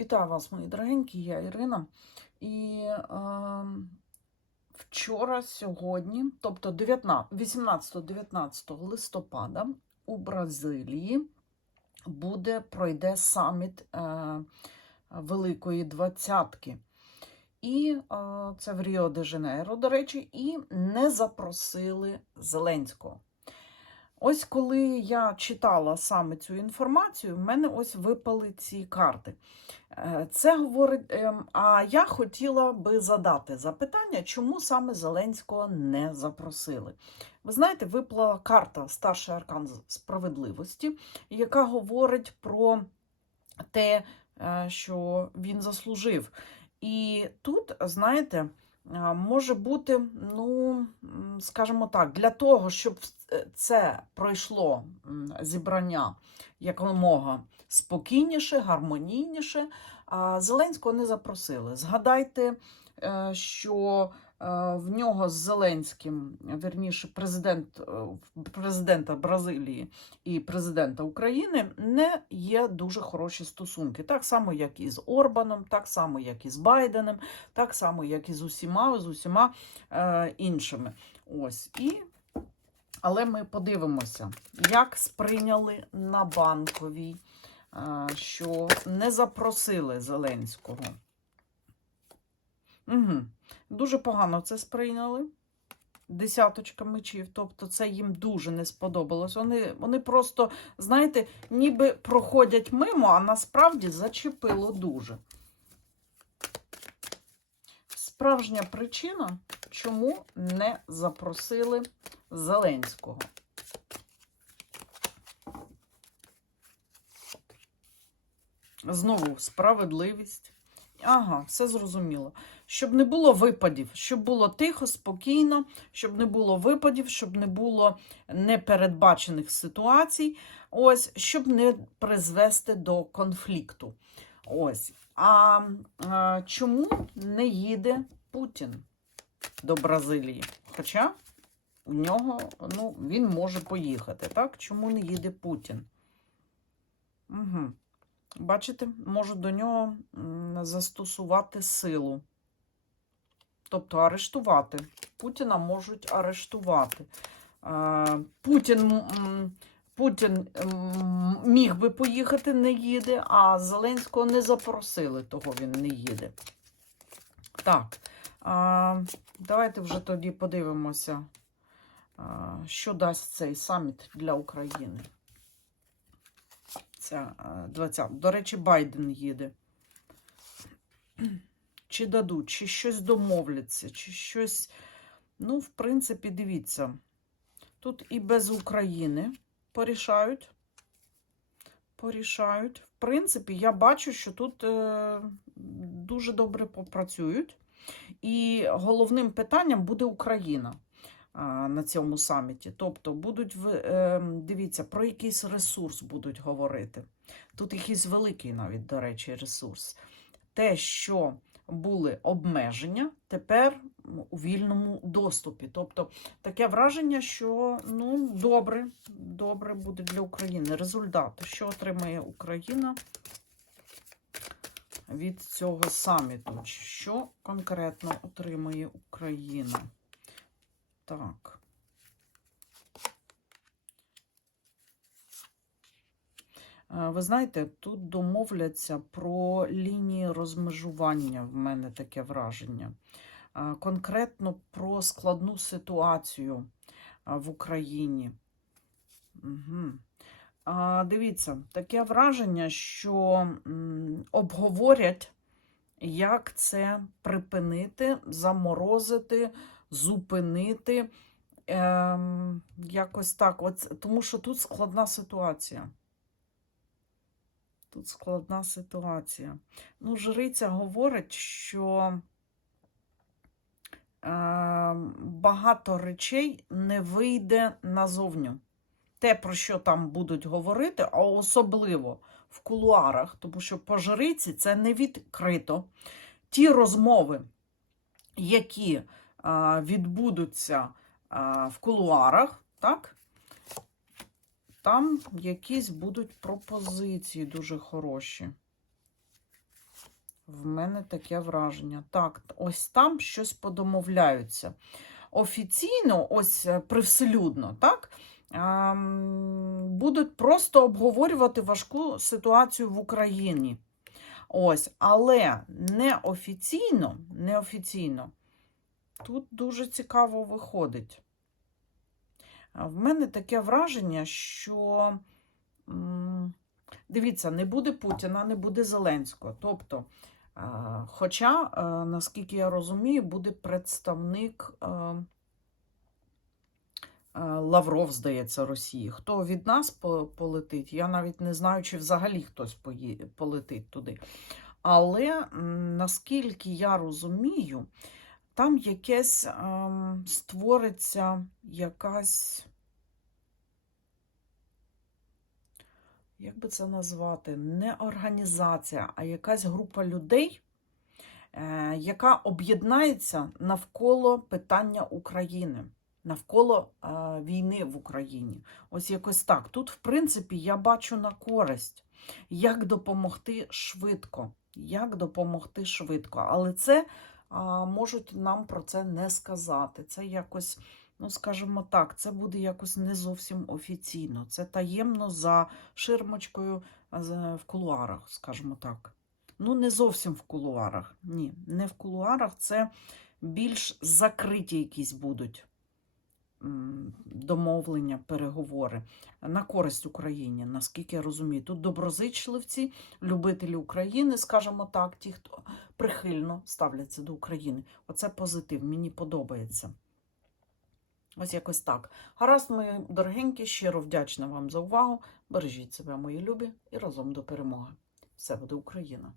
Вітаю вас, мої дорогенькі, я Ірина. І е, вчора, сьогодні, тобто 18-19 листопада у Бразилії буде пройде саміт е, Великої Двадцятки. І е, це в Ріо де Жанейро, до речі, і не запросили Зеленського. Ось коли я читала саме цю інформацію, в мене ось випали ці карти. Е, Це говорить, ем, а я хотіла би задати запитання, чому саме Зеленського не запросили. Ви знаєте, випала карта Старший аркан справедливості, яка говорить про те, е, що він заслужив. І тут, знаєте, може бути, ну, скажімо так, для того, щоб це пройшло зібрання якомога спокійніше, гармонійніше, Зеленського не запросили. Згадайте, е, що е, в нього з Зеленським, вірніше, президент, е, президента Бразилії і президента України не є дуже хороші стосунки. Так само, як і з Орбаном, так само, як і з Байденом, так само, як і з усіма, з усіма е, іншими. Ось. І... Але ми подивимося, як сприйняли на банковій, е, що не запросили Зеленського. Угу. Дуже погано це сприйняли. Десяточка мечів, тобто це їм дуже не сподобалось. Вони, вони просто, знаєте, ніби проходять мимо, а насправді зачепило дуже. Справжня причина, чому не запросили Зеленського. Знову справедливість. Ага, все зрозуміло. Щоб не було випадів, щоб було тихо, спокійно, щоб не було випадів, щоб не було непередбачених ситуацій, ось, щоб не призвести до конфлікту. Ось. А, а чому не їде Путін до Бразилії? Хоча у нього ну, він може поїхати, так? Чому не їде Путін? Угу. Бачите, можуть до нього застосувати силу. Тобто арештувати. Путіна можуть арештувати. Е, Путін, Путін міг би поїхати, не їде, а Зеленського не запросили, того він не їде. Так, е, давайте вже тоді подивимося, е, що дасть цей саміт для України. Ця 20. До речі, Байден їде. Чи дадуть, чи щось домовляться, чи щось. Ну, в принципі, дивіться. Тут і без України порішають. Порішають. В принципі, я бачу, що тут е, дуже добре попрацюють. І головним питанням буде Україна а, на цьому саміті. Тобто, будуть в- е, дивіться, про якийсь ресурс будуть говорити. Тут якийсь великий навіть, до речі, ресурс. Те, що були обмеження, тепер у вільному доступі. Тобто таке враження, що ну, добре, добре буде для України. Результат, що отримає Україна від цього саміту? Що конкретно отримає Україна? Так. Ви знаєте, тут домовляться про лінії розмежування, в мене таке враження. Е, Конкретно про складну ситуацію е, в Україні. Угу. А, дивіться, таке враження, що обговорять, як це припинити, заморозити, зупинити. Ем, якось так. От, тому що тут складна ситуація. Тут складна ситуація. Ну, жриця говорить, що е, багато речей не вийде назовню. Те, про що там будуть говорити, а особливо в кулуарах, тому що по жриці це не відкрито. Ті розмови, які е, відбудуться е, в кулуарах, так? Там якісь будуть пропозиції дуже хороші. В мене таке враження. Так, ось там щось подомовляються. Офіційно, ось е, привселюдно, так? Будуть просто обговорювати важку ситуацію в Україні. Ось, але неофіційно, неофіційно, тут дуже цікаво виходить. В мене таке враження, що дивіться, не буде Путіна, не буде Зеленського. Тобто, хоча, наскільки я розумію, буде представник Лавров, здається, Росії. Хто від нас полетить, я навіть не знаю, чи взагалі хтось полетить туди. Але наскільки я розумію, там якесь ем, створиться якась. Як би це назвати? Не організація, а якась група людей, е, яка об'єднається навколо питання України, навколо е, війни в Україні. Ось якось так. Тут, в принципі, я бачу на користь, як допомогти швидко. Як допомогти швидко. Але це можуть нам про це не сказати. Це якось, ну скажімо так, це буде якось не зовсім офіційно. Це таємно за ширмочкою в кулуарах, скажімо так. Ну, не зовсім в кулуарах. Ні, не в кулуарах, це більш закриті якісь будуть домовлення, переговори на користь Україні, наскільки я розумію. Тут доброзичливці, любителі України, скажімо так, ті, хто прихильно ставляться до України. Оце позитив, мені подобається. Ось якось так. Гаразд, мої дорогенькі, щиро вдячна вам за увагу. Бережіть себе, мої любі, і разом до перемоги. Все буде Україна!